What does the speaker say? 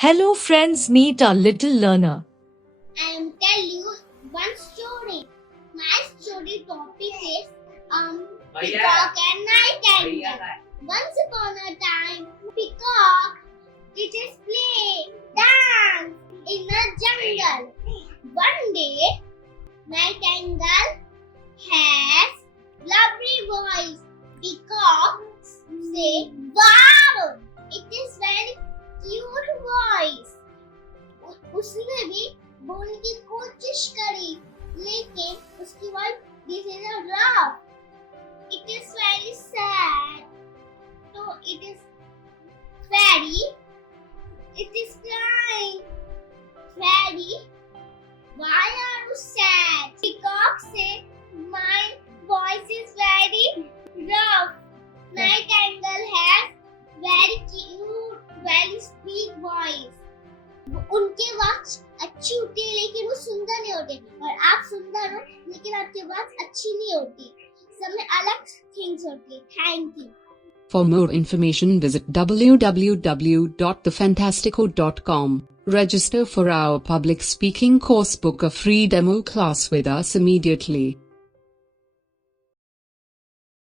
Hello friends, meet our little learner. I am tell you one story. My story topic is Peacock and Nightingale. Once upon a time, Peacock did his play, dance in a jungle. One day, Nightingale has lovely voice. Peacock say, "Wow, it is very cute voice." उसने भी बोलने की कोशिश करी, लेकिन उसकी wife this is a rough, it is very sad, तो it is fairy, it is crying. Fairy, why are you sad? Peacock say, my voice is very rough. Nightingale has very cute, very sweet voice. उनके आवाज अच्छी होती है लेकिन वो सुंदर नहीं होते, और आप सुंदर हो लेकिन आपकी आवाज अच्छी नहीं होती. सब में अलग थिंग्स होती है. Thank you. For more information visit www.thefantastico.com. Register for our public speaking course. Book a free demo class with us immediately.